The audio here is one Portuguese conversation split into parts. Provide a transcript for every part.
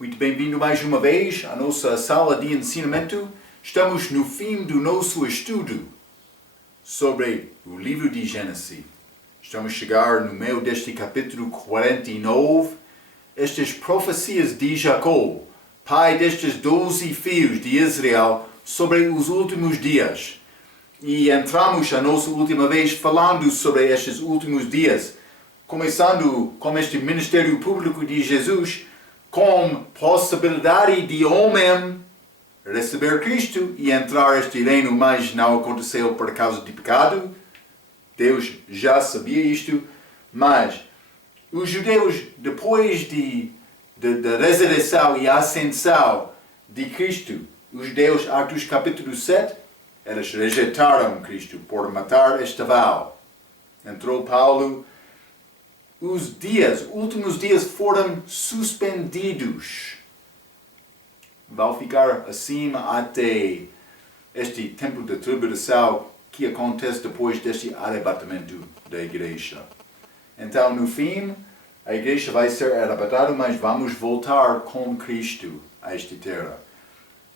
Muito bem-vindo mais uma vez à nossa sala de ensinamento. Estamos no fim do nosso estudo sobre o livro de Gênesis. Estamos a chegar no meio deste capítulo 49. Estas profecias de Jacó, pai destes 12 filhos de Israel, sobre os últimos dias. E entramos a nossa última vez falando sobre estes últimos dias, começando com este ministério público de Jesus, com possibilidade de homem receber Cristo e entrar neste reino, mas não aconteceu por causa de pecado. Deus já sabia isto, mas os judeus, depois da ressurreição e ascensão de Cristo, os judeus, Atos capítulo 7, eles rejeitaram Cristo por matar Estevão. Entrou Paulo. Os últimos dias foram suspendidos. Vão ficar assim até este tempo da tribulação que acontece depois deste arrebatamento da igreja. Então, no fim, a igreja vai ser arrebatada, mas vamos voltar com Cristo a esta terra.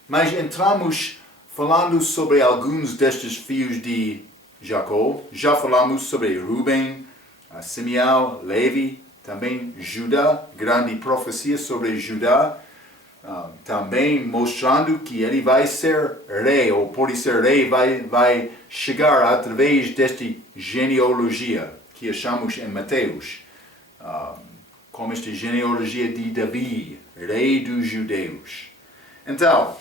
Mas entramos falando sobre alguns destes filhos de Jacó. Já falamos sobre Rubem, Simeão, Levi, também Judá, grande profecia sobre Judá, também mostrando que ele vai ser rei, ou pode ser rei, vai chegar através desta genealogia, que achamos em Mateus, como esta genealogia de Davi, rei dos judeus. Então,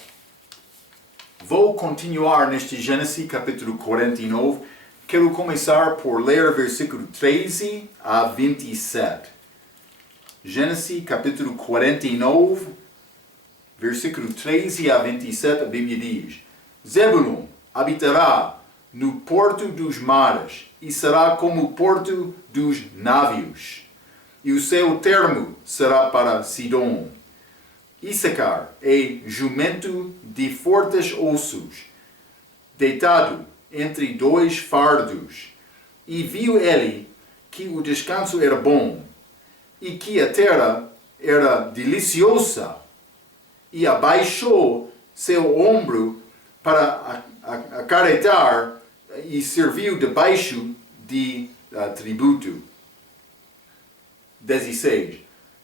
vou continuar neste Gênesis capítulo 49, quero começar por ler versículo 13 a 27. Gênesis capítulo 49, versículo 13 a 27, a Bíblia diz: Zebulun habitará no porto dos mares e será como o porto dos navios, e o seu termo será para Sidom. Issacar é jumento de fortes ossos, deitado entre dois fardos, e viu ele que o descanso era bom, e que a terra era deliciosa, e abaixou seu ombro para acarretar, e serviu debaixo de tributo. 16.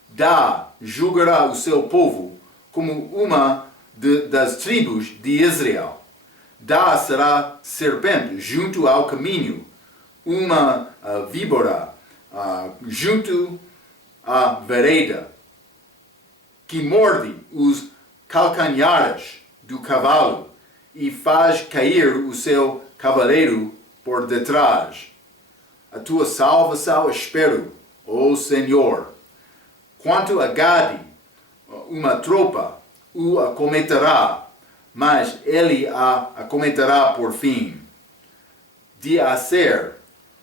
Dá julgará o seu povo como uma das tribos de Israel. Dá será serpente junto ao caminho, uma víbora junto à vereda, que morde os calcanhares do cavalo e faz cair o seu cavaleiro por detrás. A tua salvação espero, ó Senhor. Quanto a Gade, uma tropa o acometerá, mas ele a acometerá por fim. De Aser,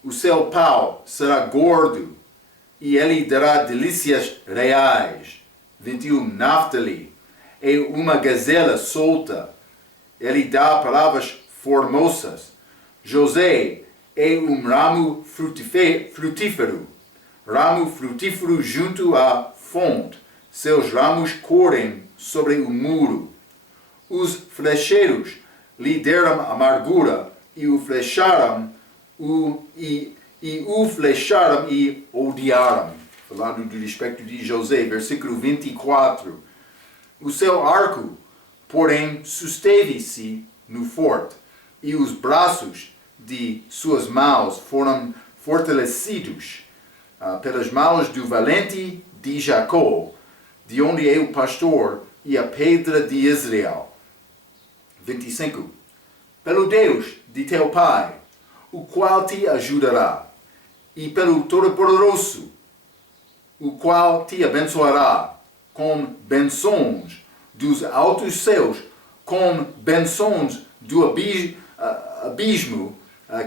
o seu pau será gordo, e ele dará delícias reais. 21. Naphtali é uma gazela solta, ele dá palavras formosas. José é um ramo frutífero, junto à fonte, seus ramos correm sobre o muro. Os flecheiros lhe deram amargura e o flecharam e odiaram. Falando do respeito de José, versículo 24. O seu arco, porém, susteve-se no forte, e os braços de suas mãos foram fortalecidos pelas mãos do valente de Jacó, de onde é o pastor e a pedra de Israel. 25. Pelo Deus de teu pai, o qual te ajudará, e pelo Todo-Poderoso, o qual te abençoará com bênçãos dos altos céus, com bênçãos do abismo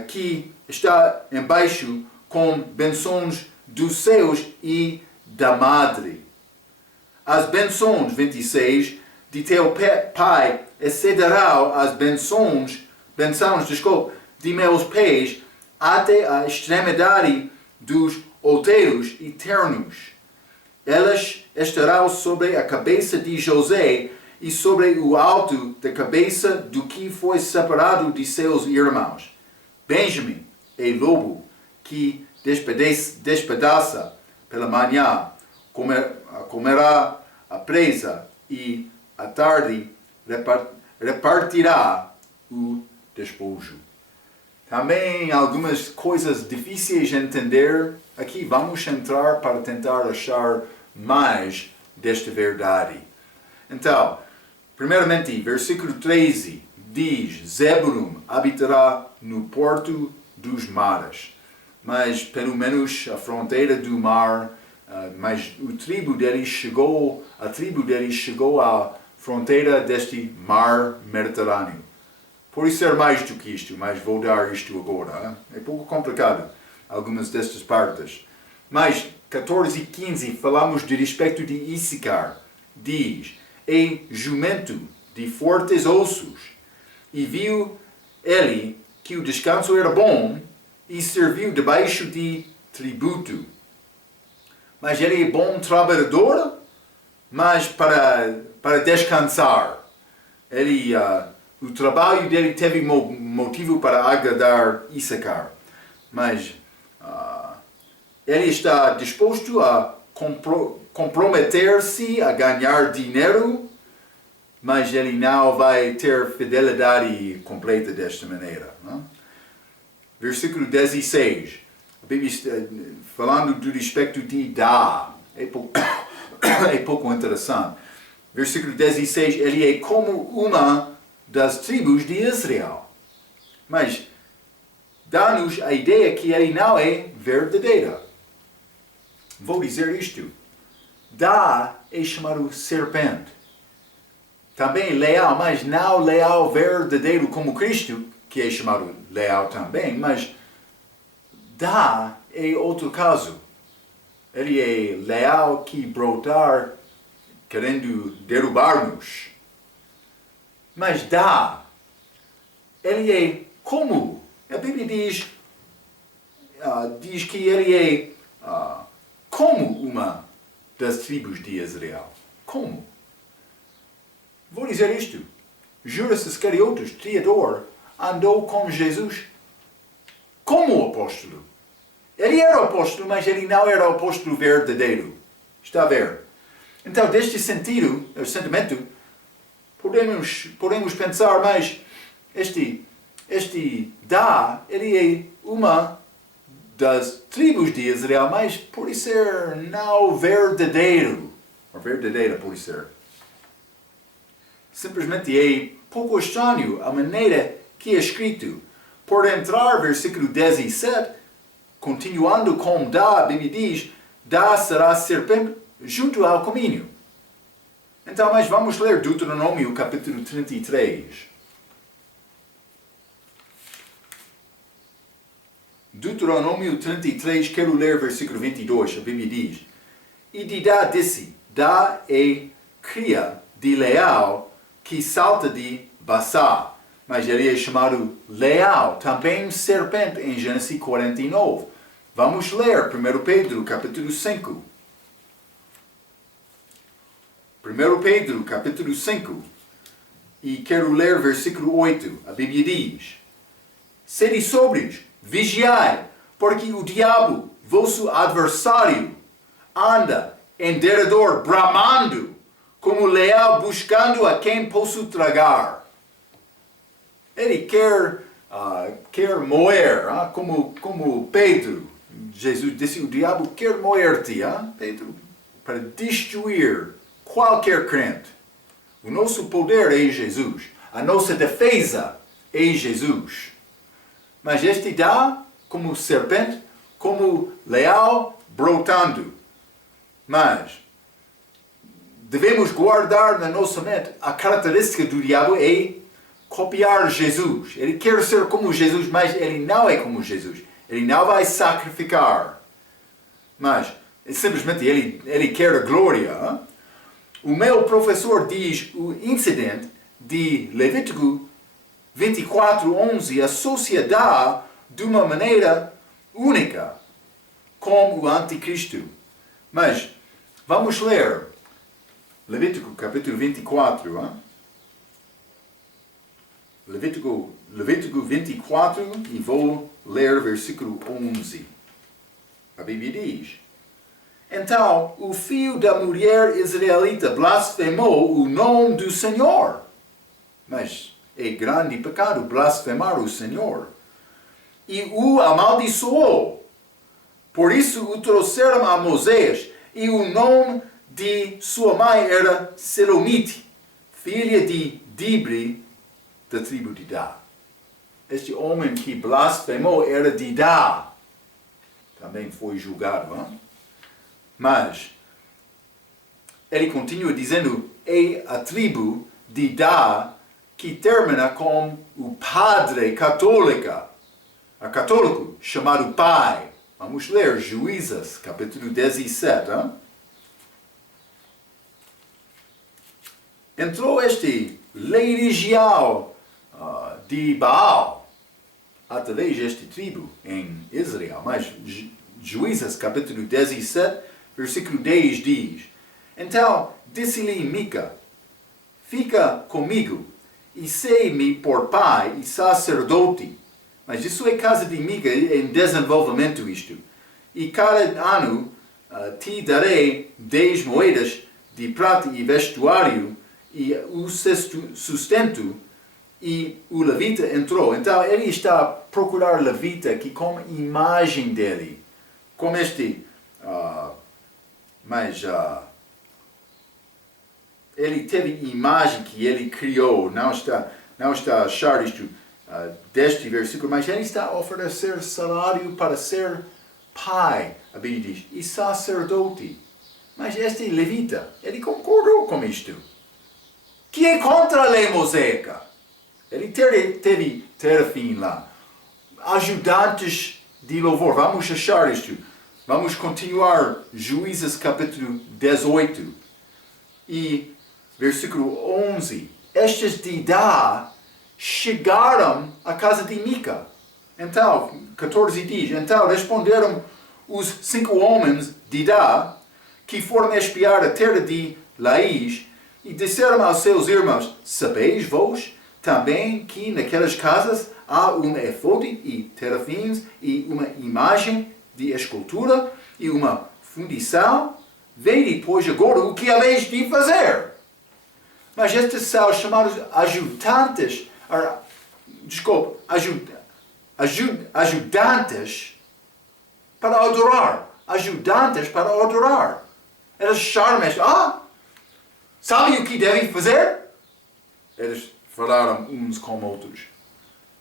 que está embaixo, com bênçãos dos céus e da madre. As bênçãos, 26, de teu pai excederão as bênçãos, de meus pés até a extremidade dos outeiros eternos. elas estarão sobre a cabeça de José e sobre o alto da cabeça do que foi separado de seus irmãos. Benjamim é lobo que despedaça pela manhã, comerá a presa e à tarde repartirá o despojo. Também algumas coisas difíceis de entender. Aqui vamos entrar para tentar achar mais desta verdade. Então, primeiramente, versículo 13 diz: Zebulun habitará no porto dos mares, mas pelo menos a fronteira do mar, mas a tribo dele chegou à fronteira deste mar Mediterrâneo. Por ser mais do que isto, mas vou dar isto agora. É pouco complicado, algumas destas partes. Mas 14 e 15 falamos de respeito de Issacar. Diz: é jumento de fortes ossos. E viu ele que o descanso era bom e serviu debaixo de tributo. Mas ele é bom trabalhador, mas para descansar. O trabalho dele teve motivo para agradar Issacar. Mas ele está disposto a comprometer-se a ganhar dinheiro, mas ele não vai ter fidelidade completa desta maneira. Não? Versículo 16. A Bíblia está falando do respeito de Dá. É pouco interessante. Versículo 16. Ele é como uma das tribos de Israel. Mas dá-nos a ideia que ele não é verdadeiro. Vou dizer isto. Dá é chamado serpente. Também leal, mas não leal verdadeiro como Cristo, que é chamado leal também, mas Dá é outro caso. Ele é leal que brotar querendo derrubar-nos. Mas Dá, ele é como? A Bíblia diz que ele é como uma das tribos de Israel. Como? Vou dizer isto. Judas Iscariotes, traidor, andou com Jesus como apóstolo. Ele era apóstolo, mas ele não era apóstolo verdadeiro. Está a ver? Então, deste sentimento, podemos pensar, mas este Dá, ele é uma das tribos de Israel, mas por ser não verdadeiro. Ou verdadeira por ser. Simplesmente é pouco estranho a maneira que é escrito. Por entrar, versículo 17, continuando com Dá, a Bíblia diz: Dá será serpente junto ao caminho. Então, mas vamos ler Deuteronômio capítulo 33. Deuteronômio 33, quero ler versículo 22, a Bíblia diz: E de Dá disse: Dá é cria de leal que salta de Bassá. Mas ele é chamado leal, também serpente, em Gênesis 49. Vamos ler 1 Pedro capítulo 5. 1 Pedro capítulo 5. E quero ler versículo 8. A Bíblia diz: Sede sóbrios, vigiai, porque o diabo, vosso adversário, anda em derredor bramando, como leão buscando a quem possa tragar. Ele quer moer, como Pedro. Jesus disse: o diabo quer moer-te, Pedro, para destruir qualquer crente. O nosso poder é Jesus. A nossa defesa é Jesus. Mas este dá como serpente, como leão brotando. Mas devemos guardar na nossa mente a característica do diabo é copiar Jesus. Ele quer ser como Jesus, mas ele não é como Jesus. Ele não vai sacrificar. Mas simplesmente ele quer a glória. O meu professor diz o incidente de Levítico 24:11 associa Dá de uma maneira única com o anticristo. Mas Vamos ler Levítico capítulo 24. Hein? Levítico 24 e vou ler versículo 11. A Bíblia diz: Então o filho da mulher israelita blasfemou o nome do Senhor. Mas é grande pecado blasfemar o Senhor. E o amaldiçoou. Por isso o trouxeram a Moisés, e o nome de sua mãe era Selomite, filha de Dibri, da tribo de Dá. Este homem que blasfemou era de Dá. Também foi julgado. Hein? Mas ele continua dizendo, é a tribo de Dá que termina com o padre católico, chamado pai. Vamos ler Juízes, capítulo 17. Hein? Entrou este religião de Baal através desta tribo em Israel. Mas Juízes, capítulo 17, versículo 10 diz: Então disse-lhe Mica, fica comigo e sei-me por pai e sacerdote. Mas isso é casa de Mica em desenvolvimento isto. E cada ano te darei 10 moedas de prata e vestuário e o sustento. E o levita entrou. Então ele está a procurar levita que com imagem dele. Como este... ele teve imagem que ele criou. Não está a achar isto deste versículo, mas ele está a oferecer salário para ser pai, a Bíblia diz, e sacerdote. Mas este levita, ele concordou com isto. Que é contra a lei mosaica. Ele teve terafim lá. Ajudantes de louvor. Vamos achar isto. Vamos continuar Juízes capítulo 18. E versículo 11. Estes de Dá chegaram à casa de Mica. Então, 14 diz, então responderam os 5 homens de Dá, que foram espiar a terra de Laís, e disseram aos seus irmãos, sabeis vós também que naquelas casas há um efode e terafins e uma imagem de escultura e uma fundição? Vede, pois, agora o que haveis de fazer. Mas estes são chamados ajudantes, ajudantes para adorar. Ajudantes para adorar. Eles acharam, sabem o que devem fazer? Eles falaram uns com outros.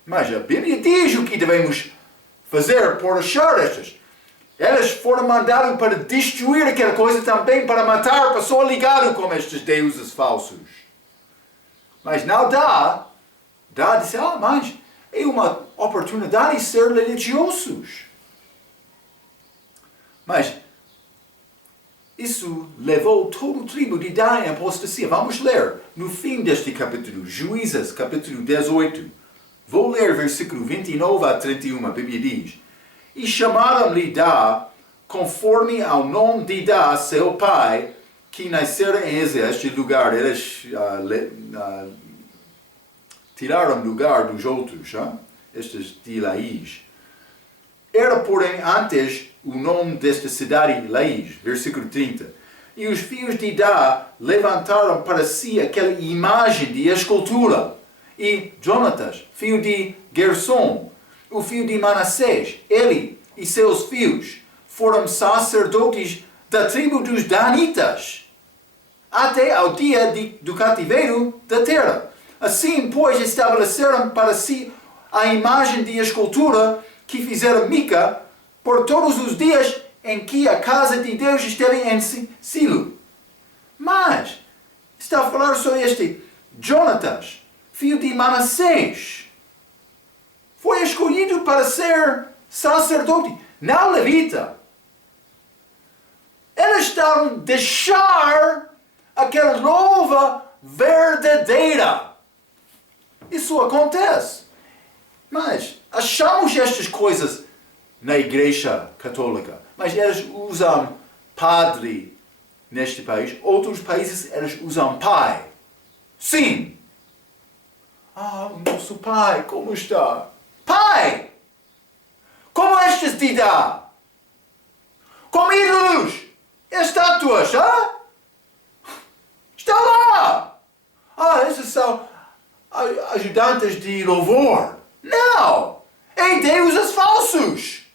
Mas a Bíblia diz o que devemos fazer por achar estas. Eles foram mandados para destruir aquela coisa também, para matar a pessoa ligada com estes deuses falsos. Mas não dá. Disse, mas é uma oportunidade de ser religiosos. Mas isso levou todo o tribo de Dá em apostasia. Vamos ler no fim deste capítulo, Juízes, capítulo 18. Vou ler versículo 29 a 31, a Bíblia diz. E chamaram-lhe Dá, conforme ao nome de Dá, seu pai, que nascera em este lugar. Eles tiraram lugar dos outros, estes de Laís. Era, porém, antes o nome desta cidade Laís, versículo 30. E os filhos de Dá levantaram para si aquela imagem de escultura. E Jonatas, filho de Gersom, o filho de Manassés, ele e seus filhos foram sacerdotes da tribo dos Danitas, até ao dia do cativeiro da terra. Assim, pois, estabeleceram para si a imagem de escultura que fizeram Mica por todos os dias em que a casa de Deus esteve em Silo. Mas está a falar sobre este Jonatas, filho de Manassés. Foi escolhido para ser sacerdote, não levita. Eles estavam a deixar aquela louva verdadeira. Isso acontece. Mas achamos estas coisas na igreja católica. Mas eles usam padre neste país, outros países eles usam pai. Sim! Ah, o nosso pai, como está? Pai! Como estes te dá? Como ídolos! Estátuas, hã? Está lá! Ah, esses são ajudantes de louvor. Não! É deuses falsos!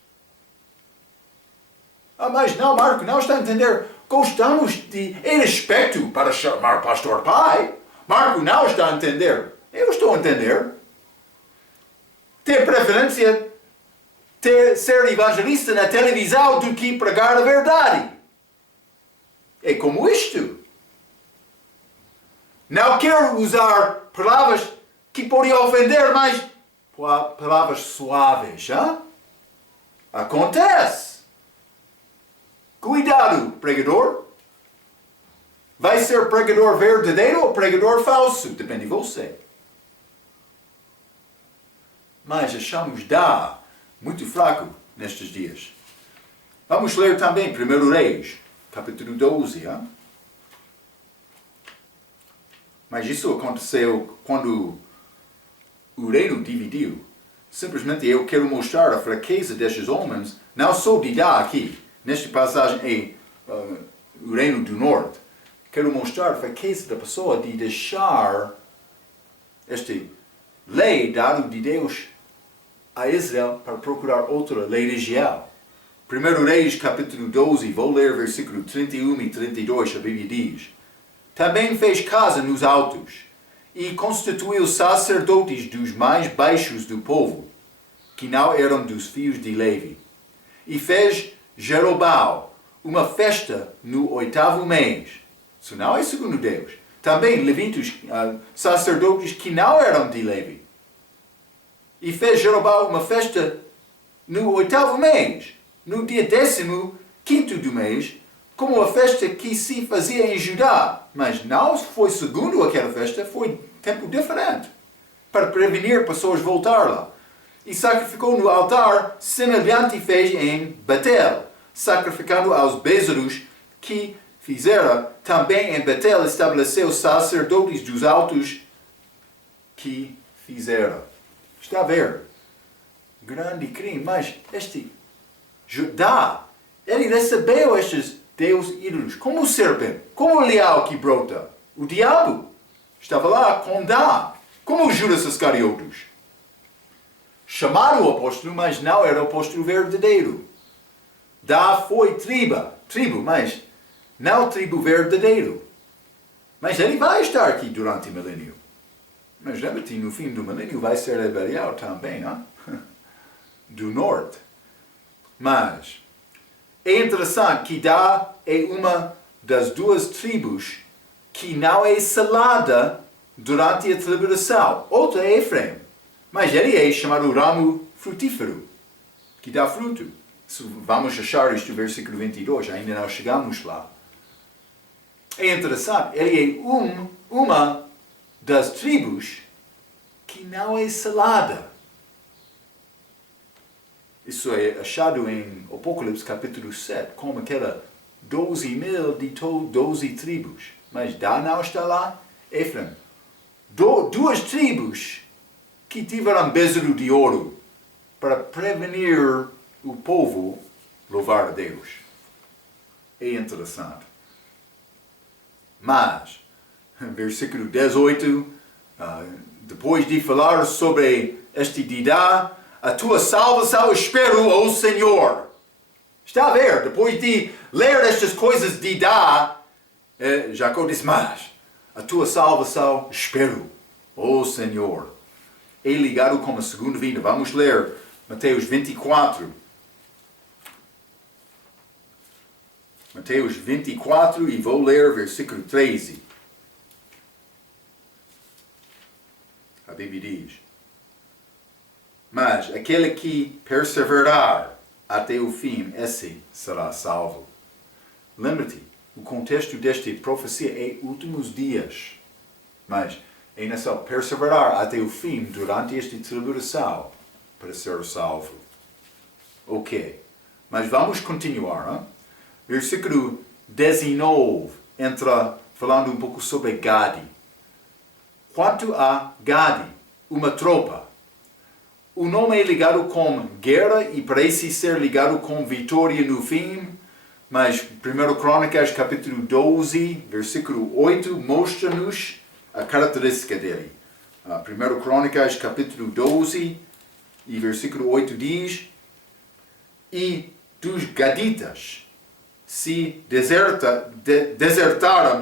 Ah, mas não, Marco, não está a entender. Gostamos de respeito para chamar pastor pai. Marco não está a entender. Eu estou a entender. Ter preferência ser evangelista na televisão do que pregar a verdade. É como isto. Não quero usar palavras que podem ofender, mas palavras suaves, hein? Acontece. Cuidado, pregador. Vai ser pregador verdadeiro ou pregador falso? Depende de você. Mas achamos muito fraco nestes dias. Vamos ler também 1 Reis, capítulo 12. Hein? Mas isso aconteceu quando o reino dividiu. Simplesmente eu quero mostrar a fraqueza destes homens, não só de aqui. Nesta passagem é o reino do norte. Quero mostrar a fraqueza da pessoa de deixar esta lei dada de Deus a Israel para procurar outra lei regial. 1 Reis capítulo 12, vou ler versículo 31 e 32, a Bíblia diz: Também fez casa nos altos, e constituiu sacerdotes dos mais baixos do povo, que não eram dos filhos de Levi. E fez Jeroboão uma festa no 8º mês. Isso não é segundo Deus. Também levitas, sacerdotes que não eram de Levi. E fez Jeroboão uma festa no 8º mês, no dia 15º do mês, como a festa que se fazia em Judá. Mas não foi segundo aquela festa, foi tempo diferente, para prevenir pessoas voltar lá. E sacrificou no altar semelhante fez em Betel, sacrificando aos bezerros que fizera. Também em Betel estabeleceu sacerdotes dos altos que fizera. Está a ver? Grande crime, mas este Judá, ele recebeu estes deuses ídolos como o serpente, como o leão que brota. O diabo estava lá com Dá, como os Judas Iscariotes. Chamaram o apóstolo, mas não era o apóstolo verdadeiro. Dá foi tribo, mas não tribo verdadeiro. Mas ele vai estar aqui durante o milênio. Mas lembra-te, no fim do milênio vai ser Belial também, não? Do norte. Mas é interessante que Dá é uma das duas tribos que não é selada durante a tribulação. Outra é Efraim. Mas ele é chamado ramo frutífero, que dá fruto. Vamos achar isto no versículo 22, ainda não chegamos lá. É interessante, ele é uma das tribos que não é selada. Isso é achado em Apocalipse capítulo 7, como aquela 12.000 de 12 tribos. Mas Dá não está lá, Efraim. Duas tribos que tiveram bezerro de ouro para prevenir o povo louvar a Deus. É interessante. Mas, versículo 18, depois de falar sobre este Didá, a tua salvação espero, ó Senhor. Está a ver, depois de ler estas coisas de Didá, Jacó diz, mas a tua salvação espero, ó Senhor. É ligado com a segunda vinda. Vamos ler Mateus 24. Mateus 24 e vou ler versículo 13. A Bíblia diz: Mas aquele que perseverar até o fim, esse será salvo. Lembra-te, o contexto desta profecia é últimos dias. Mas é necessário perseverar até o fim durante esta tribulação para ser salvo. Ok. Mas vamos continuar. Hein? Versículo 19 entra falando um pouco sobre Gade. Quanto a Gade, uma tropa, o nome é ligado com guerra e parece ser ligado com vitória no fim, mas 1 Crônicas capítulo 12, versículo 8, mostra-nos a característica dele. 1 Crônicas capítulo 12 e versículo 8 diz: E dos Gaditas se desertaram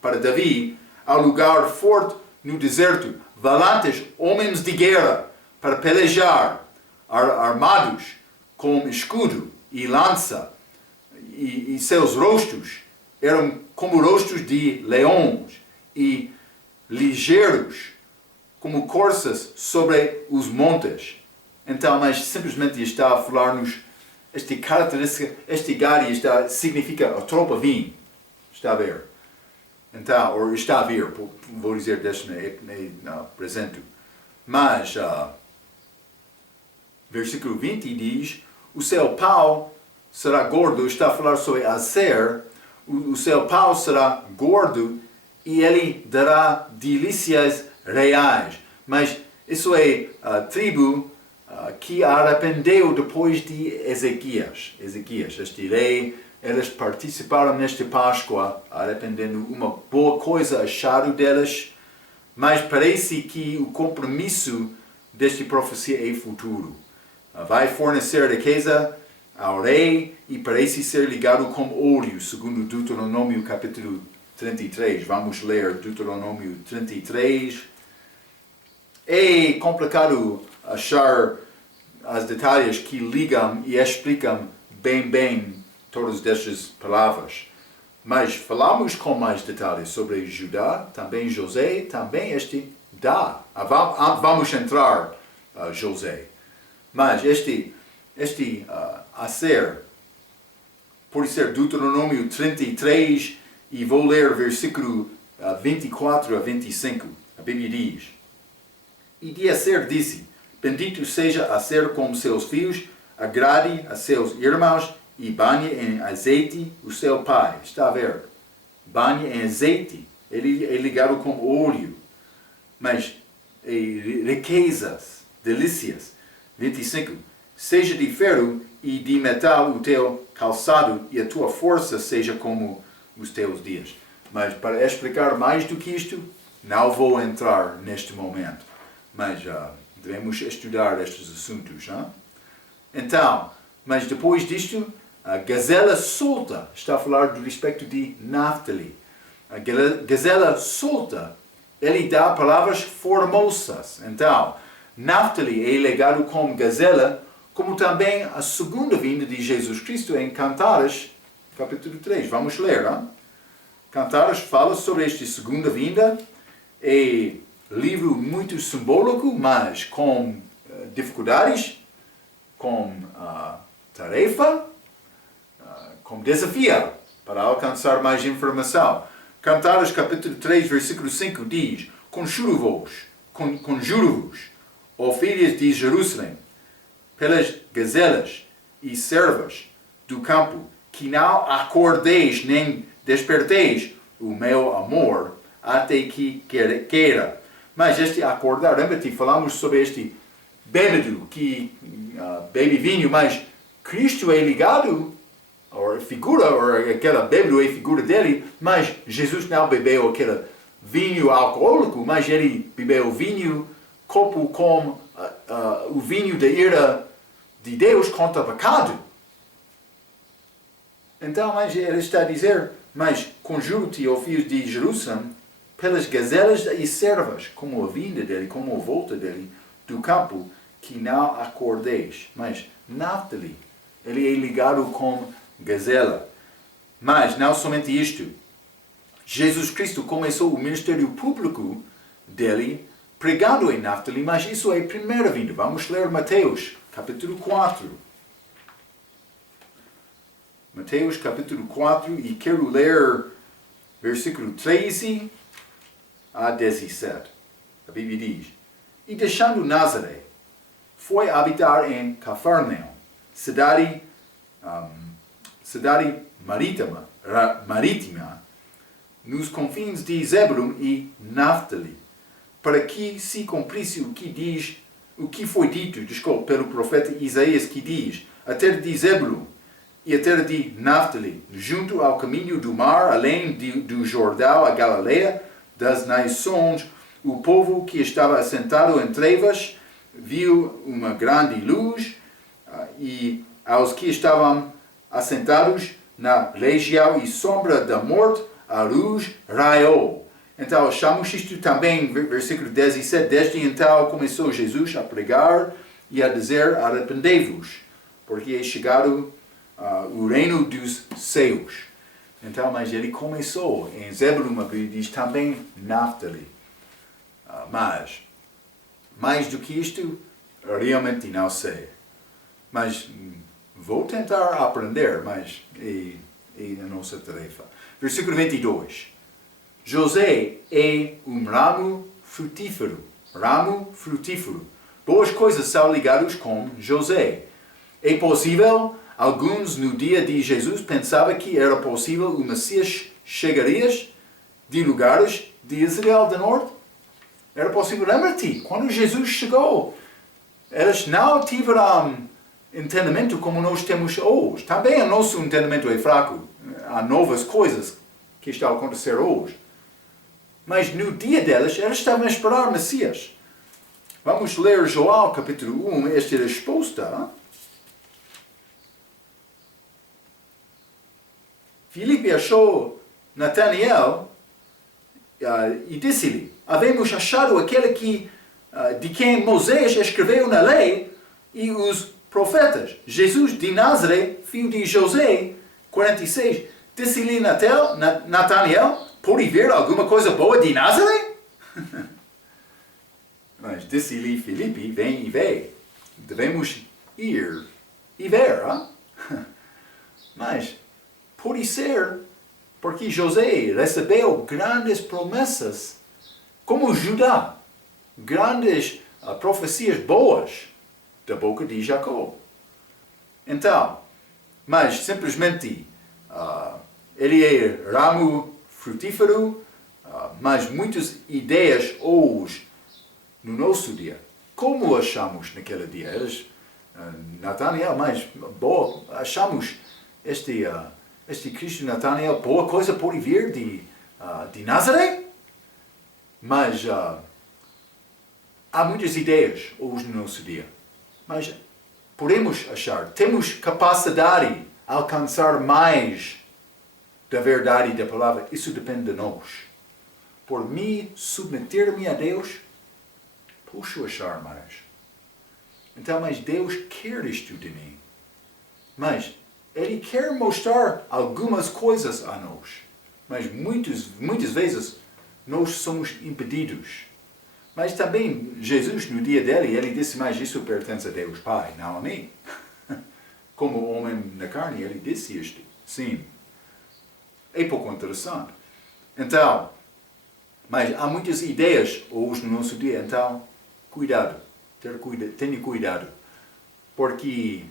para Davi ao lugar forte no deserto, valentes homens de guerra, para pelejar, armados com escudo e lança, e seus rostos eram como rostos de leões, e ligeiros como corças sobre os montes. Então, mas simplesmente está a falar-nos esta característica, este Gade significa a tropa vem, está a ver. Então, ou está a vir, vou dizer deste no presente. Mas, versículo 20 diz, o seu pau será gordo, está a falar sobre Aser, o seu pau será gordo e ele dará delícias reais. Mas isso é a tribo que arrependeu depois de Ezequias, este rei. Eles participaram nesta Páscoa, arrependendo uma boa coisa achado deles, mas parece que o compromisso desta profecia é futuro. Vai fornecer riqueza ao rei e parece ser ligado com ouro, segundo Deuteronômio capítulo 33. Vamos ler Deuteronômio 33. É complicado achar os detalhes que ligam e explicam bem todas estas palavras. Mas falamos com mais detalhes sobre Judá, também José, também este Dá. Vamos entrar José. Mas este Aser, por ser Deuteronômio 33, e vou ler versículo 24 a 25. A Bíblia diz: E de Aser disse: Bendito seja Aser com seus filhos, agrade a seus irmãos, e banhe em azeite o seu pai. Está a ver? Banhe em azeite. Ele é ligado com óleo. Mas riquezas, delícias. 25. Seja de ferro e de metal o teu calçado, e a tua força seja como os teus dias. Mas para explicar mais do que isto, não vou entrar neste momento. Mas devemos estudar estes assuntos. Hein? Então, mas depois disto, a gazela solta, está a falar do respeito de Naphtali. A gazela solta, ele dá palavras formosas. Então, Naphtali é ligado com gazela, como também a segunda vinda de Jesus Cristo em Cantares, capítulo 3. Vamos ler. Hein? Cantares fala sobre esta segunda vinda. É livro muito simbólico, mas com dificuldades, com tarefa, com desafio para alcançar mais informação. Cantares capítulo 3, versículo 5 diz: Conjuro-vos, ó filhas de Jerusalém, pelas gazelas e servas do campo, que não acordeis nem desperteis o meu amor até que queira. Mas este acordar, lembra-te, falamos sobre este bêbado que bebe vinho, mas Cristo é ligado, ou figura, ou aquela bêbado é figura dele, mas Jesus não bebeu aquele vinho alcoólico, mas ele bebeu vinho, copo com o vinho da ira de Deus contra o pecado. Então, mas ele está a dizer, mas conjuro-te, ó filhos de Jerusalém, pelas gazelas e servas, como a vinda dele, como a volta dele, do campo, que não acordeis. Mas Naphtali, ele é ligado com gazela. Mas não somente isto. Jesus Cristo começou o ministério público dele pregando em Naphtali, mas isso é a primeira vinda. Vamos ler Mateus, capítulo 4. Mateus, capítulo 4, e quero ler versículo 13 a 17. A Bíblia diz: E deixando Nazaré, foi habitar em Cafarnaum, cidade cidade marítima, nos confins de Zebulun e Naftali, para que se cumprisse o que foi dito, pelo profeta Isaías, que diz: a terra de Zebulun e a terra de Naftali, junto ao caminho do mar, além do Jordão, a Galileia das nações, o povo que estava assentado em trevas viu uma grande luz, e aos que estavam assentados na região e sombra da morte, a luz raiou. Então, achamos isto também, versículo 17, desde então começou Jesus a pregar e a dizer: arrependei-vos, porque é chegado o reino dos céus. Então, mas ele começou em Zebulun, e diz também Naftali. Mas, mais do que isto, realmente não sei. Mas vou tentar aprender, mas é a nossa tarefa. Versículo 22. José é um ramo frutífero. Ramo frutífero. Boas coisas são ligadas com José. É possível, alguns no dia de Jesus pensavam que era possível o Messias chegaria de lugares de Israel do Norte. Era possível. Lembra-te, quando Jesus chegou, eles não tiveram entendimento como nós temos hoje. Também o nosso entendimento é fraco. Há novas coisas que estão a acontecer hoje. Mas no dia deles, eles estavam a esperar o Messias. Vamos ler João capítulo 1, esta é a resposta. Filipe achou Natanael e disse-lhe: havemos achado aquele de quem Moisés escreveu na lei e os profetas, Jesus de Nazaré, filho de José. 46. Disse-lhe Natanael: pode ver alguma coisa boa de Nazaré? Mas disse-lhe Filipe: vem e vê. Devemos ir e ver. Mas pode ser porque José recebeu grandes promessas como Judá. Grandes profecias boas da boca de Jacó. Então, mas simplesmente ele é ramo frutífero, mas muitas ideias hoje, no nosso dia, como achamos naquele dia? Eles, Natanael, mas boa, achamos este Cristo Natanael, boa coisa pode vir de Nazaré? Mas há muitas ideias hoje no nosso dia. Mas podemos achar, temos capacidade de alcançar mais da verdade da palavra. Isso depende de nós. Por me submeter-me a Deus, posso achar mais. Então, mas Deus quer isto de mim. Mas Ele quer mostrar algumas coisas a nós. Mas muitas vezes nós somos impedidos. Mas também Jesus, no dia dele, ele disse: mas isso pertence a Deus Pai, não a mim. Como homem na carne, ele disse isto. Sim. É pouco interessante. Então, mas há muitas ideias hoje no nosso dia. Então, tenha cuidado. Porque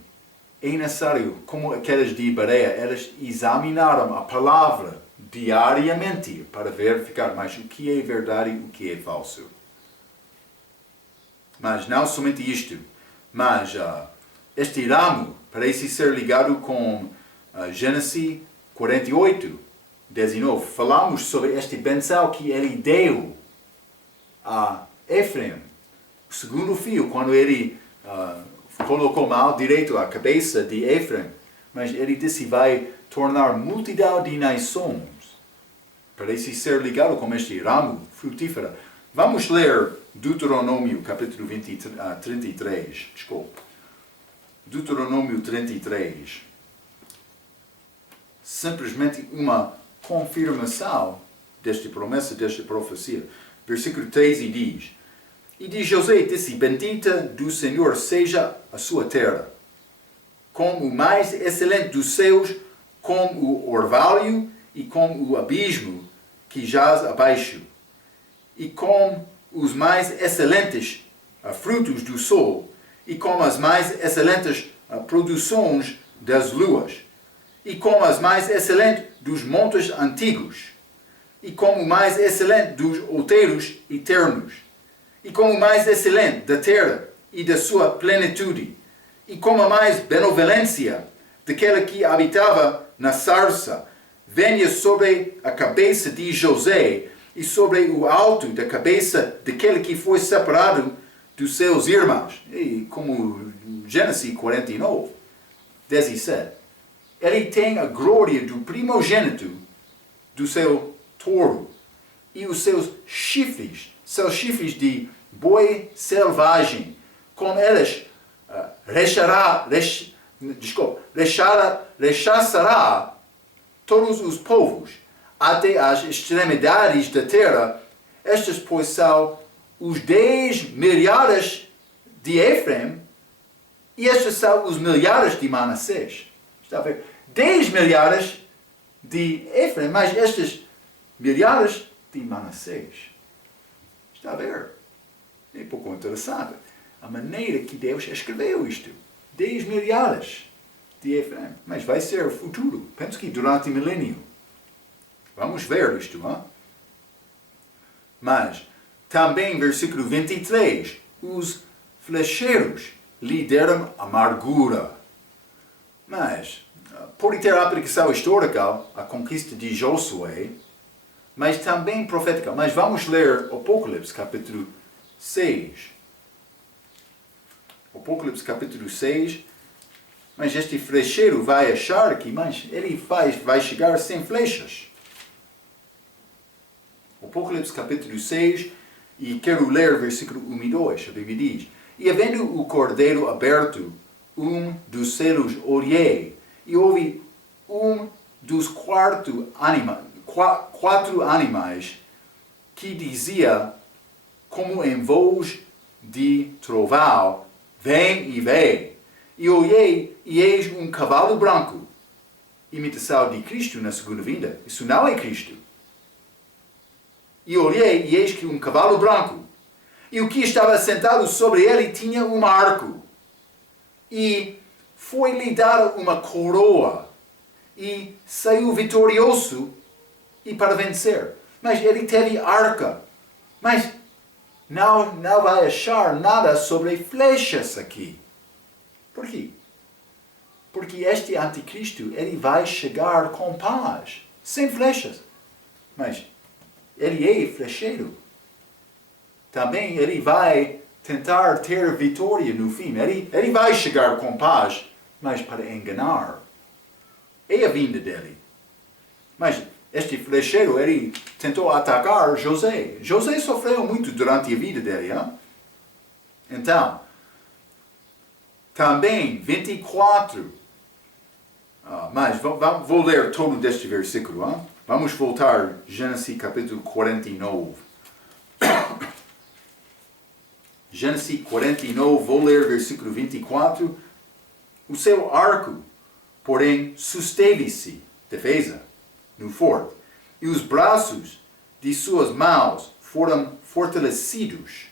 é necessário, como aquelas de Bereia, elas examinaram a palavra diariamente para verificar mais o que é verdade e o que é falso. Mas não somente isto, mas este ramo parece ser ligado com Gênesis 48, 19. Falamos sobre este benção que ele deu a Efraim, o segundo filho, quando ele colocou mal direito a cabeça de Efraim. Mas ele disse: vai tornar multidão de nações. Parece ser ligado com este ramo frutífero. Vamos ler Deuteronômio, capítulo 33. Desculpa. Deuteronômio 33. Simplesmente uma confirmação desta promessa, desta profecia. Versículo 13 diz: e de José disse: bendita do Senhor seja a sua terra, como o mais excelente dos céus, como o orvalho e como o abismo que jaz abaixo, e como os mais excelentes frutos do sol, e como as mais excelentes produções das luas, e como as mais excelentes dos montes antigos, e como o mais excelente dos outeiros eternos, e como o mais excelente da terra e da sua plenitude, e como a mais benevolência daquele que habitava na sarça, venha sobre a cabeça de José e sobre o alto da cabeça daquele que foi separado dos seus irmãos. E como Gênesis 49, 17. Ele tem a glória do primogênito do seu touro e os seus chifres de boi selvagem, com eles rechaçará todos os povos, até as extremidades da terra. Estes, pois, são os 10 milhares de Efraim, e estes são os milhares de Manassés. Está a ver? 10 milhares de Efraim, mas estes milhares de Manassés. Está a ver? É um pouco interessante a maneira que Deus escreveu isto. 10 milhares de Efraim. Mas vai ser futuro. Penso que durante o milênio. Vamos ver isto, hein? Mas, também, versículo 23, os flecheiros lhe deram amargura. Mas, pode ter aplicação histórica à conquista de Josué, mas também profética. Mas vamos ler Apocalipse, capítulo 6. Apocalipse, capítulo 6. Mas este flecheiro vai achar que, mas ele vai chegar sem flechas. Apocalipse, capítulo 6, e quero ler versículo 1 e 2. A Bíblia diz: E havendo o cordeiro aberto, dos selos olhei, e houve dos quatro animais que dizia, como em voz de trovão, vem e vem. E olhei, e eis um cavalo branco, imitação de Cristo na segunda vinda. Isso não é Cristo. E olhei, e eis que um cavalo branco, e o que estava sentado sobre ele tinha um arco, e foi-lhe dada uma coroa, e saiu vitorioso e para vencer. Mas ele teve arca. Mas não vai achar nada sobre flechas aqui. Por quê? Porque este anticristo, ele vai chegar com paz, sem flechas. Mas ele é flecheiro. Também ele vai tentar ter vitória no fim. Ele vai chegar com paz, mas para enganar. É a vinda dele. Mas este flecheiro, ele tentou atacar José. José sofreu muito durante a vida dele. Hein? Então, também 24. Mas vou ler todo deste versículo. Hein? Vamos voltar, Gênesis capítulo 49. Gênesis 49, vou ler versículo 24. O seu arco, porém, susteve-se, defesa, no forte, e os braços de suas mãos foram fortalecidos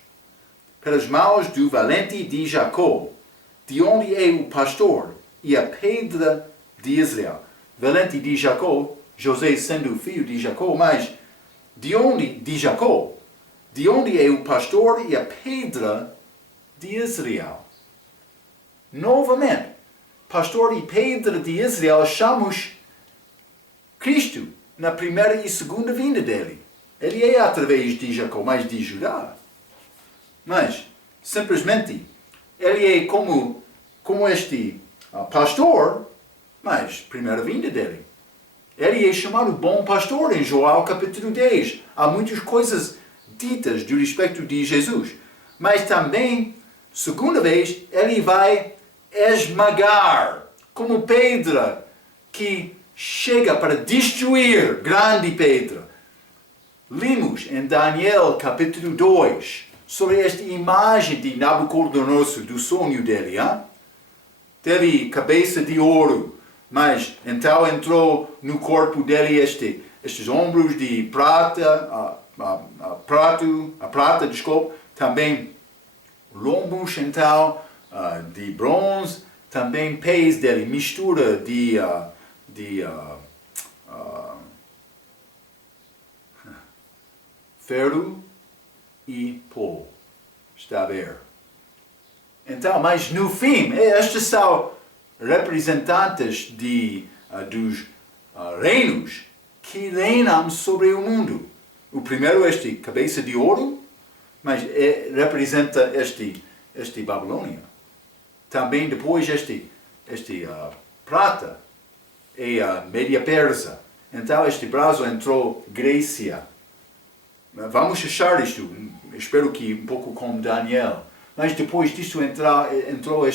pelas mãos do valente de Jacó, de onde é o pastor e a pedra de Israel. Valente de Jacó, José sendo filho de Jacó, mas de Jacó, de onde é o pastor e a pedra de Israel. Novamente, pastor e pedra de Israel achamos Cristo na primeira e segunda vinda dele. Ele é através de Jacó, mas de Judá. Mas, simplesmente, ele é como este pastor, mas primeira vinda dele. Ele é chamado bom pastor em João capítulo 10. Há muitas coisas ditas do respeito de Jesus. Mas também, segunda vez, ele vai esmagar como pedra que chega para destruir grande pedra. Lemos em Daniel capítulo 2 sobre esta imagem de Nabucodonosor, do sonho dele. Hein? Teve cabeça de ouro, mas então entrou no corpo dele estes ombros de prata, a prata, também lombos então de bronze, também pés dele, mistura de de ferro e pó. Está a ver? Então, mas no fim, estes são representantes dos reinos que reinam sobre o mundo. O primeiro, este cabeça de ouro, mas representa este Babilônia. Também depois este prata é a Média Persa. Então este braço entrou Grécia. Vamos achar isto, espero que um pouco como Daniel. Mas depois disto entrou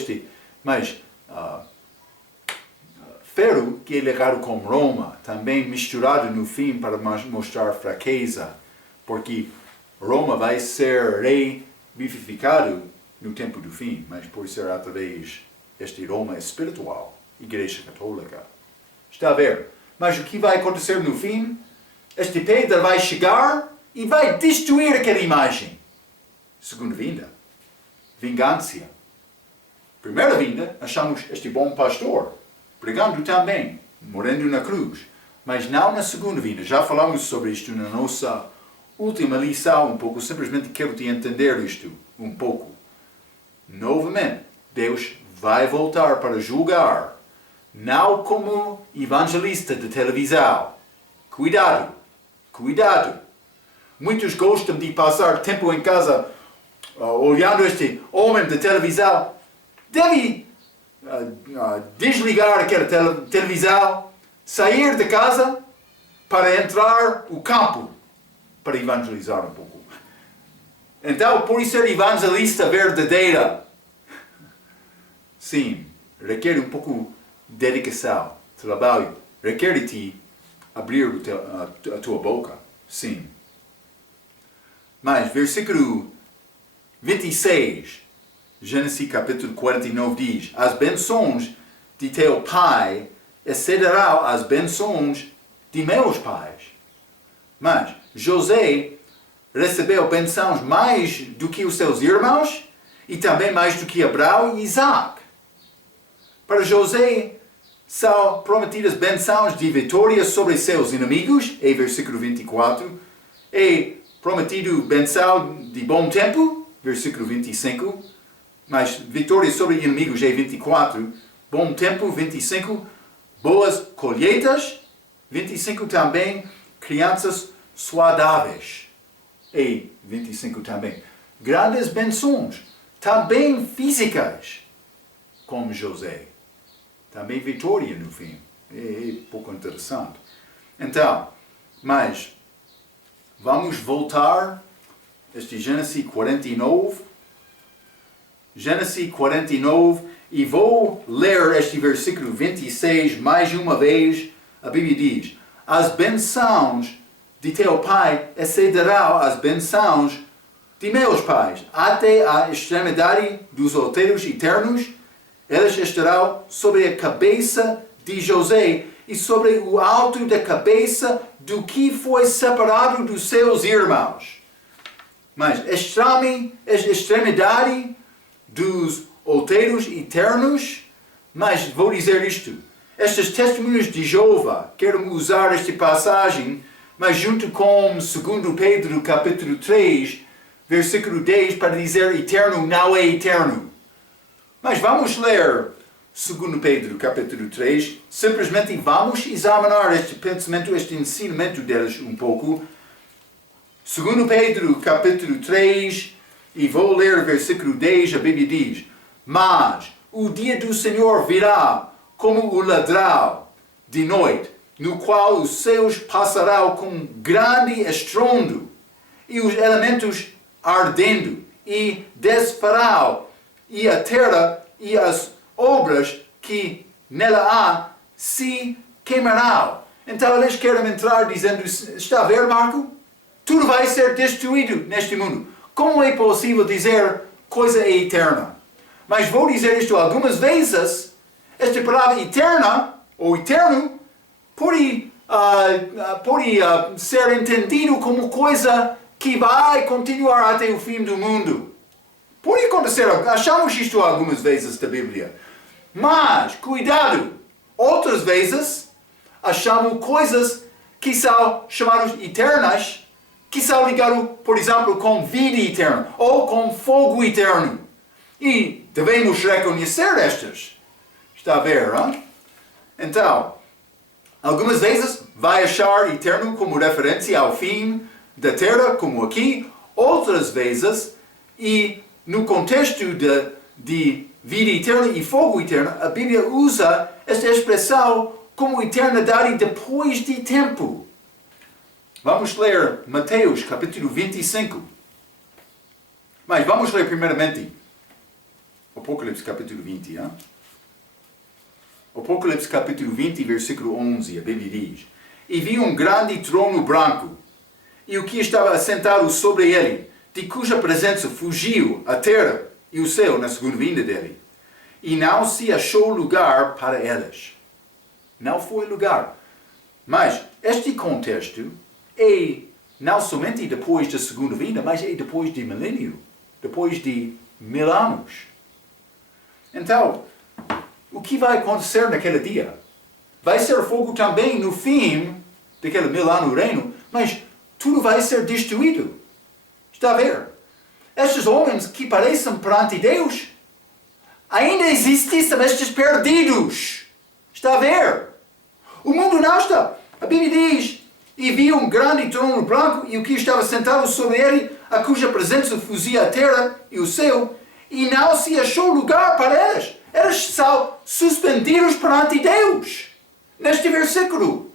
ferro que é ligado com Roma, também misturado no fim para mostrar fraqueza, porque Roma vai ser revivificado no tempo do fim, mas por ser através deste Roma espiritual, Igreja Católica. Está a ver? Mas o que vai acontecer no fim? Este Pedro vai chegar e vai destruir aquela imagem. Segunda vinda. Vingança. Primeira vinda, achamos este bom pastor, pregando também, morrendo na cruz. Mas não na segunda vinda. Já falamos sobre isto na nossa última lição um pouco. Simplesmente quero te entender isto um pouco. Novamente, Deus vai voltar para julgar. Não como evangelista de televisão. Cuidado. Cuidado. Muitos gostam de passar tempo em casa olhando este homem de televisão. Deve desligar aquela televisão, sair de casa para entrar no campo para evangelizar um pouco. Então, por ser evangelista verdadeira, sim, requer um pouco de dedicação, trabalho, requer de ti abrir a tua boca, sim. Mas, versículo 26, Gênesis capítulo 49 diz: as bênçãos de teu pai excederão as bênçãos de meus pais. Mas José recebeu bênçãos mais do que os seus irmãos e também mais do que Abraão e Isaac. Para José são prometidas bênçãos de vitória sobre seus inimigos, em versículo 24, e prometido bênção de bom tempo, versículo 25, mas vitória sobre inimigos é 24, bom tempo, 25, boas colheitas, 25 também, crianças saudáveis, e 25 também. Grandes bênçãos, também físicas, como José. Também vitória no fim. É pouco interessante. Então, mas vamos voltar este Gênesis 49. Gênesis 49, e vou ler este versículo 26 mais uma vez. A Bíblia diz: as bênçãos de teu pai excederão as bênçãos de meus pais, até a extremidade dos outeiros eternos. Elas estarão sobre a cabeça de José e sobre o alto da cabeça do que foi separado dos seus irmãos. Mas extremidade dos outeiros eternos. Mas vou dizer isto: estas testemunhas de Jeová, quero usar esta passagem, mas junto com 2 Pedro capítulo 3, versículo 10, para dizer eterno não é eterno. Mas vamos ler 2 Pedro capítulo 3, simplesmente vamos examinar este pensamento, este ensinamento deles um pouco. 2 Pedro capítulo 3, e vou ler versículo 10, a Bíblia diz: mas o dia do Senhor virá como o ladrão de noite, no qual os céus passarão com grande estrondo, e os elementos ardendo, e desfarão, e a terra e as obras que nela há se queimarão. Então eles querem entrar dizendo: está a ver, Marco? Tudo vai ser destruído neste mundo. Como é possível dizer coisa é eterna? Mas vou dizer isto algumas vezes. Esta palavra eterna, ou eterno, pode ser entendido como coisa que vai continuar até o fim do mundo. Pode acontecer, achamos isto algumas vezes da Bíblia. Mas, cuidado, outras vezes achamos coisas que são chamadas eternas, que são ligadas, por exemplo, com vida eterna ou com fogo eterno. E devemos reconhecer estas. Está a ver, hein? Então, algumas vezes vai achar eterno como referência ao fim da terra, como aqui. Outras vezes, e no contexto de vida eterna e fogo eterno, a Bíblia usa esta expressão como eternidade depois de tempo. Vamos ler Mateus capítulo 25. Mas vamos ler primeiramente Apocalipse capítulo 20. Hein? Apocalipse capítulo 20, versículo 11, a Bíblia diz: E vi um grande trono branco, e o que estava assentado sobre ele, de cuja presença fugiu a terra e o céu na segunda vinda dele. E não se achou lugar para elas. Não foi lugar. Mas este contexto é não somente depois da segunda vinda, mas é depois de milênio, depois de 1000 anos. Então, o que vai acontecer naquele dia? Vai ser fogo também no fim daquele 1000 anos reino, mas tudo vai ser destruído. Está a ver? Estes homens que parecem perante Deus, ainda existem estes perdidos. Está a ver? O mundo não está. A Bíblia diz: E viu um grande trono branco, e o que estava sentado sobre ele, a cuja presença fuzia a terra e o céu, e não se achou lugar para elas. Elas são suspendidos perante Deus. Neste versículo.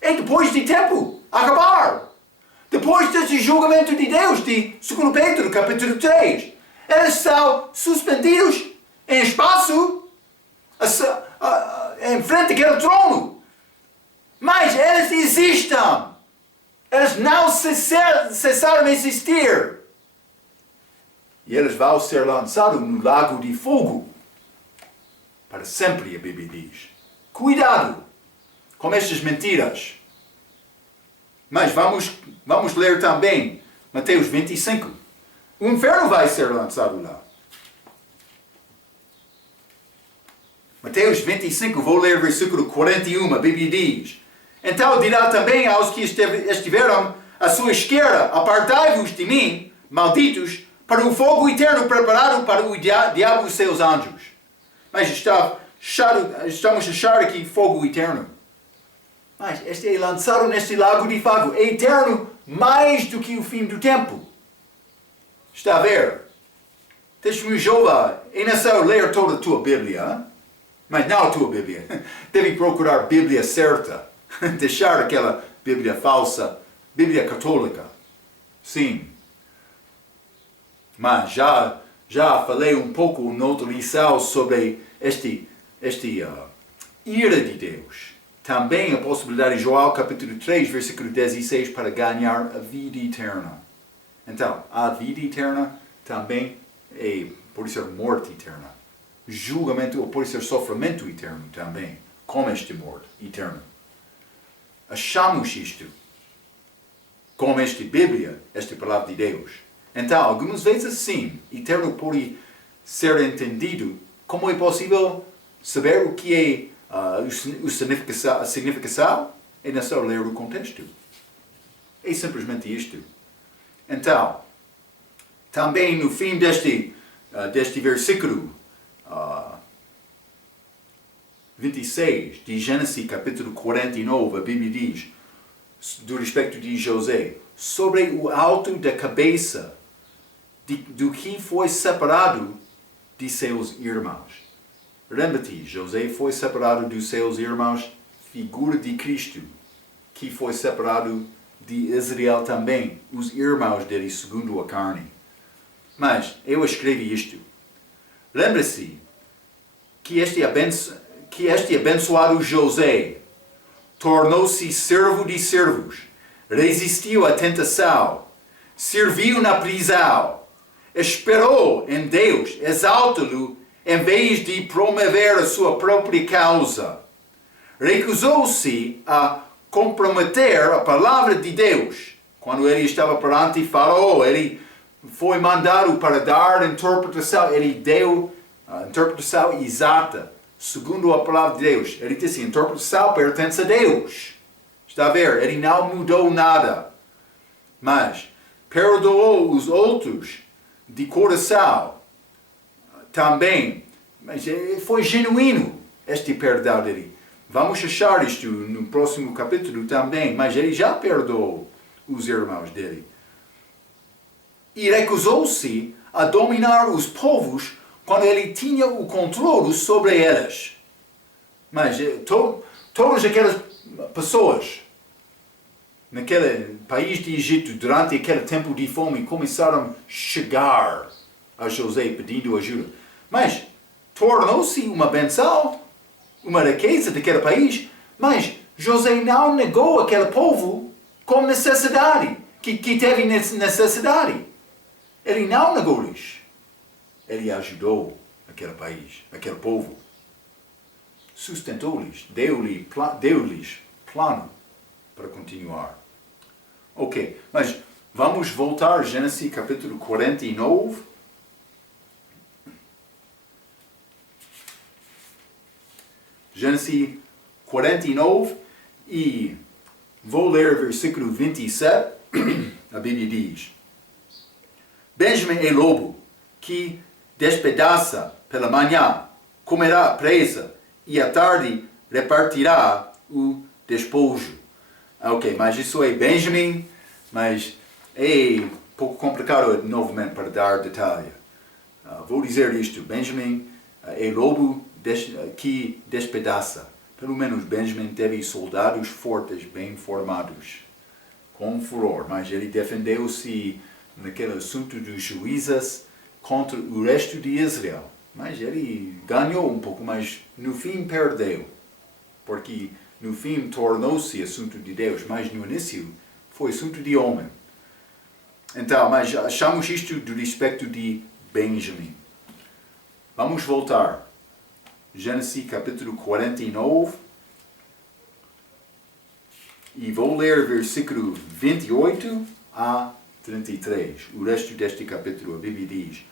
É depois de tempo acabar. Depois deste julgamento de Deus, de 2 Pedro, capítulo 3. Elas são suspendidos em espaço, em frente àquele trono. Mas elas existem. Elas não cessaram de existir. E eles vão ser lançados no lago de fogo. Para sempre, a Bíblia diz. Cuidado com estas mentiras. Mas vamos ler também Mateus 25. O inferno vai ser lançado lá. Mateus 25, vou ler versículo 41, a Bíblia diz: Então dirá também aos que estiveram à sua esquerda: Apartai-vos de mim, malditos, para o fogo eterno preparado para o diabo e seus anjos. Mas estamos a achar aqui fogo eterno. Mas este é lançado neste lago de fogo. É eterno mais do que o fim do tempo. Está a ver? Testemunho de Jeová é necessário ler toda a tua Bíblia. Mas não a tua Bíblia. Deve procurar a Bíblia certa. Deixar aquela Bíblia falsa. Bíblia católica. Sim. Mas já falei um pouco noutra lição sobre este ira de Deus. Também a possibilidade de João capítulo 3, versículo 16, para ganhar a vida eterna. Então, a vida eterna também pode ser morte eterna. Julgamento, ou pode ser sofrimento eterno também, como este morte eterno. Achamos isto, como esta Bíblia, esta palavra de Deus. Então, algumas vezes sim, eterno pode ser entendido. Como é possível saber o que é a significação? É necessário ler o contexto. É simplesmente isto. Então, também no fim deste versículo 26 de Gênesis capítulo 49, a Bíblia diz, do respeito de José, sobre o alto da cabeça do que foi separado de seus irmãos. Lembra-te, José foi separado dos seus irmãos, figura de Cristo, que foi separado de Israel também, os irmãos dele segundo a carne. Mas eu escrevi isto. Lembra-se que este abençoado José tornou-se servo de servos, resistiu à tentação, serviu na prisão, esperou em Deus, exalta-lo em vez de promover a sua própria causa. Recusou-se a comprometer a palavra de Deus. Quando ele estava perante Faraó, ele foi mandado para dar a interpretação. Ele deu a interpretação exata segundo a palavra de Deus. Ele disse, a interpretação pertence a Deus. Está a ver? Ele não mudou nada. Mas perdoou os outros de coração também. Mas foi genuíno este perdão dele. Vamos achar isto no próximo capítulo também. Mas ele já perdoou os irmãos dele. E recusou-se a dominar os povos quando ele tinha o controle sobre eles. Mas todas aquelas pessoas naquele país de Egito, durante aquele tempo de fome, começaram a chegar a José pedindo ajuda. Mas tornou-se uma benção, uma riqueza daquele país, mas José não negou aquele povo com necessidade, que teve necessidade. Ele não negou-lhes. Ele ajudou aquele país, aquele povo. Sustentou-lhes, deu-lhes plano para continuar. Ok, mas vamos voltar a Gênesis capítulo 49. Gênesis 49 e vou ler o versículo 27. A Bíblia diz: Benjamim é lobo que despedaça pela manhã, comerá a presa e à tarde repartirá o despojo. Ok, mas isso é Benjamim, mas é um pouco complicado novamente para dar detalhe. Vou dizer isto: Benjamim é lobo que despedaça. Pelo menos Benjamim teve soldados fortes, bem formados, com furor, mas ele defendeu-se naquele assunto dos juízes contra o resto de Israel. Mas ele ganhou um pouco, mas no fim perdeu. Porque no fim tornou-se assunto de Deus, mas no início foi assunto de homem. Então, mas achamos isto do respeito de Benjamim. Vamos voltar. Gênesis capítulo 49. E vou ler versículo 28 a 33. O resto deste capítulo, a Bíblia diz: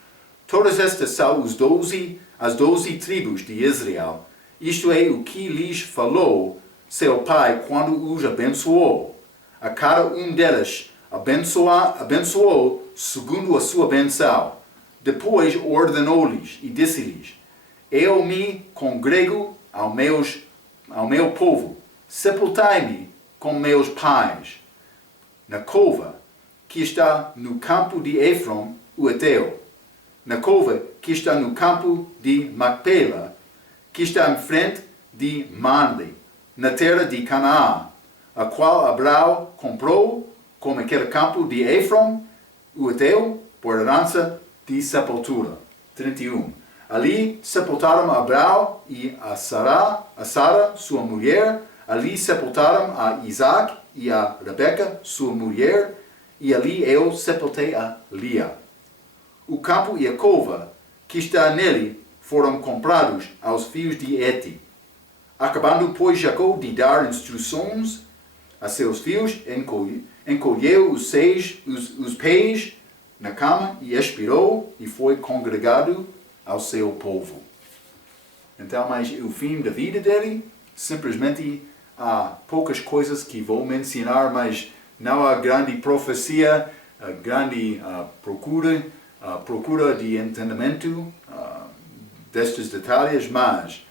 Todas estas são as 12 tribos de Israel. Isto é o que lhes falou seu pai quando os abençoou. A cada um deles abençoou segundo a sua benção. Depois ordenou-lhes e disse-lhes: Eu me congrego ao meu povo. Sepultai-me com meus pais na cova que está no campo de Efron, o Eteu, na cova que está no campo de Macpela, que está em frente de Mamre, na terra de Canaã, a qual Abraão comprou como aquele campo de Efron, o Eteu, por herança de sepultura. 31. Ali sepultaram Abraão e a Sara, sua mulher. Ali sepultaram a Isaac e a Rebeca, sua mulher. E ali eu sepultei a Lia. O campo e a cova que está nele foram comprados aos filhos de Heti. Acabando, pois, Jacó de dar instruções a seus filhos, encolheu os pés na cama e expirou e foi congregado ao seu povo. Então, mas o fim da vida dele, simplesmente há poucas coisas que vou mencionar, mas não há grande profecia, grande procura de entendimento destes detalhes, mas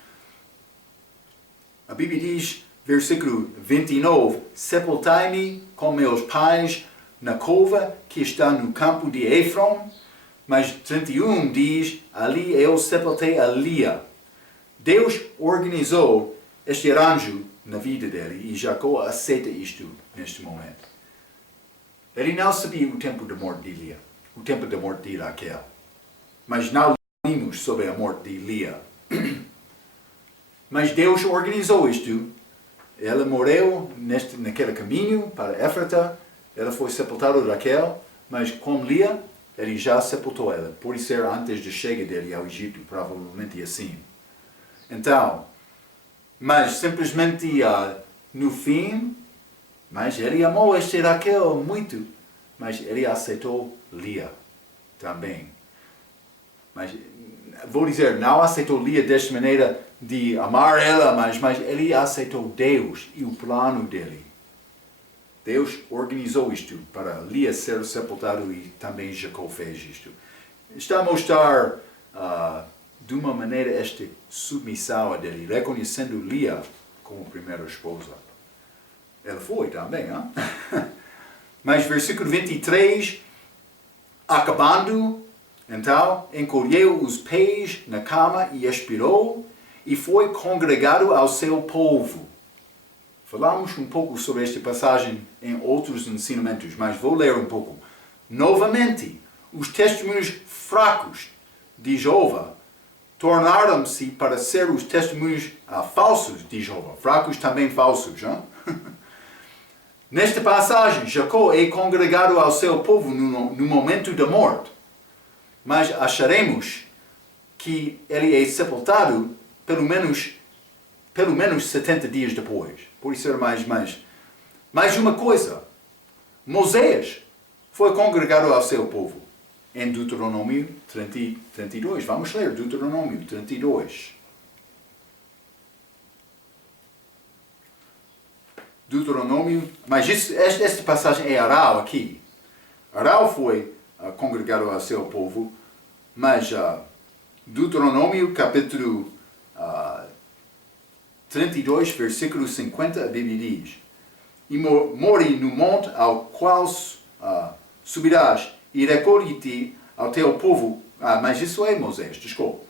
a Bíblia diz, versículo 29, sepultai-me com meus pais na cova que está no campo de Efron, mas 31 diz, ali eu sepultei a Lia. Deus organizou este arranjo na vida dele e Jacó aceita isto neste momento. Ele não sabia o tempo da morte de Lia, o tempo da morte de Raquel, mas não lemos sobre a morte de Lia. Mas Deus organizou isto. Ela morreu naquele caminho para Éfrata, ela foi sepultada por Raquel, mas com Lia, ele já sepultou ela, por ser antes da chegada dele ao Egito, provavelmente assim. Então, mas simplesmente no fim, mas ele amou este Raquel muito, mas ele aceitou Lia também. Mas vou dizer, não aceitou Lia desta maneira de amar ela, mas ele aceitou Deus e o plano dele. Deus organizou isto para Lia ser sepultado e também Jacó fez isto. Está a mostrar de uma maneira esta submissão dele, reconhecendo Lia como primeira esposa. Ela foi também, hein? Mas versículo 23, acabando, então, encolheu os pés na cama e expirou, e foi congregado ao seu povo. Falamos um pouco sobre esta passagem em outros ensinamentos, mas vou ler um pouco. Novamente, os testemunhos fracos de Jeová tornaram-se para ser os testemunhos falsos de Jeová. Fracos também falsos, hein? Nesta passagem, Jacó é congregado ao seu povo no momento da morte. Mas acharemos que ele é sepultado pelo menos 70 dias depois. Por isso era mais uma coisa. Moisés foi congregado ao seu povo em Deuteronômio 32. Vamos ler Deuteronômio 32. Deuteronômio, mas esta passagem é Arão aqui. Arão foi congregado ao seu povo, mas Deuteronômio capítulo 32, versículo 50, a Bíblia diz: E mori no monte ao qual subirás, e recolhe-te ao teu povo. Mas isso é Moisés, desculpa.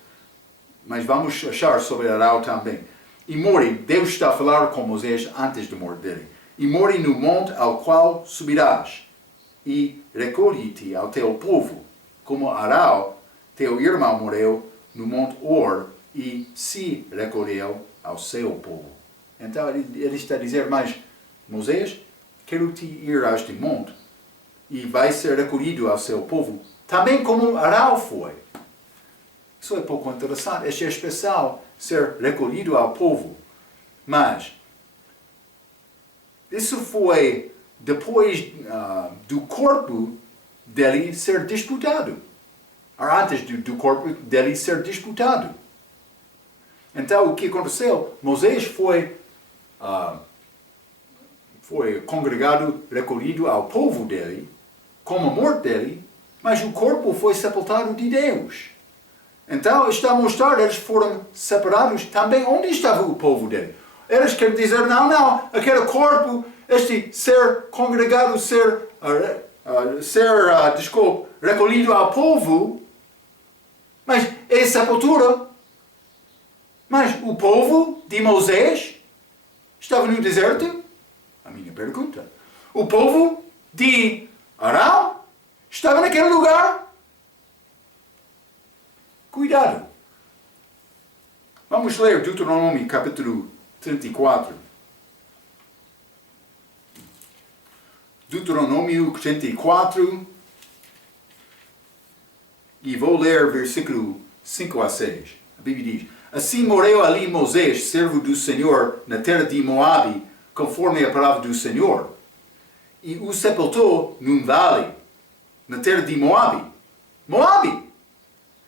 Mas vamos achar sobre Arão também. E mori, Deus está a falar com Moisés antes da morte dele. E mori no monte ao qual subirás, e recolhe-te ao teu povo, como Arão, teu irmão, morreu no monte Or, e se recolheu ao seu povo. Então ele está a dizer, mas Moisés, quero te ir a este monte, e vai ser recolhido ao seu povo, também como Arão foi. Isso é pouco interessante, este é especial, ser recolhido ao povo. Mas isso foi depois do corpo dele ser disputado. Antes do corpo dele ser disputado. Então o que aconteceu? Moisés foi congregado, recolhido ao povo dele, como a morte dele, mas o corpo foi sepultado de Deus. Então está a mostrar, eles foram separados também. Onde estava o povo dele? Eles querem dizer, não, aquele corpo, este ser congregado, recolhido ao povo, mas é sepultura. Mas o povo de Moisés estava no deserto? A minha pergunta. O povo de Arão estava naquele lugar? Cuidado. Vamos ler Deuteronômio capítulo 34. Deuteronômio 34. E vou ler versículo 5 a 6. A Bíblia diz: Assim morreu ali Moisés, servo do Senhor, na terra de Moabe, conforme a palavra do Senhor. E o sepultou num vale, na terra de Moabe. Moabe!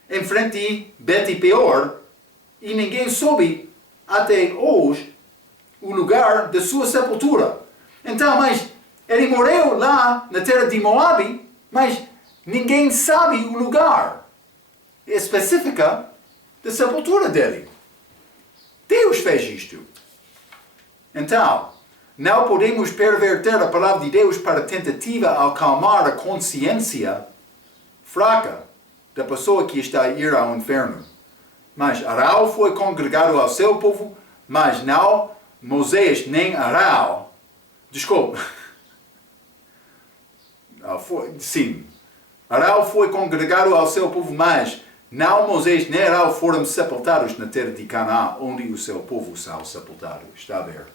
Em frente de Bet-peor, e ninguém soube até hoje o lugar da sua sepultura. Então, mas ele morreu lá na terra de Moabe, mas ninguém sabe o lugar específico da sepultura dele. Deus fez isto. Então, não podemos perverter a palavra de Deus para tentativa de acalmar a consciência fraca da pessoa que está a ir ao inferno. Mas Arão foi congregado ao seu povo, mas não Moisés nem Arão. Desculpa. Sim. Arão foi congregado ao seu povo, mas não Moisés nem Arão foram sepultados na terra de Canaã, onde o seu povo está sepultado. Está a ver?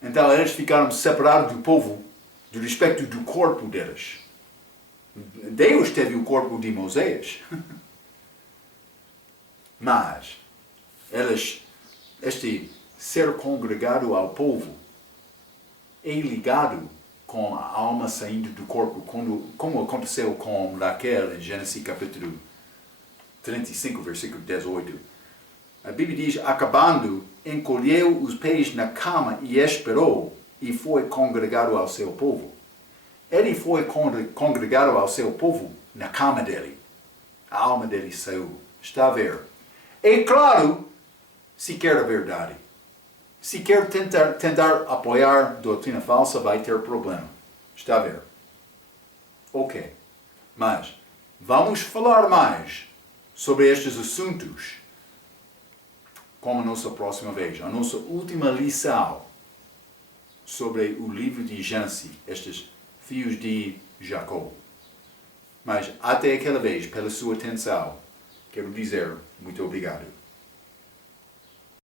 Então eles ficaram separados do povo, do respeito do corpo deles. Deus teve o corpo de Moisés. Mas, este ser congregado ao povo é ligado com a alma saindo do corpo, como aconteceu com Raquel em Gênesis capítulo 35, versículo 18. A Bíblia diz, acabando, encolheu os pés na cama e esperou, e foi congregado ao seu povo. Ele foi congregado ao seu povo na cama dele. A alma dele saiu. Está a ver? É claro, se quer a verdade. Se quer tentar apoiar doutrina falsa, vai ter problema. Está a ver? Ok. Mas, vamos falar mais sobre estes assuntos como a nossa próxima vez. A nossa última lição sobre o livro de Gênesis, estes filhos de Jacó. Mas, até aquela vez, pela sua atenção, quero dizer muito obrigado.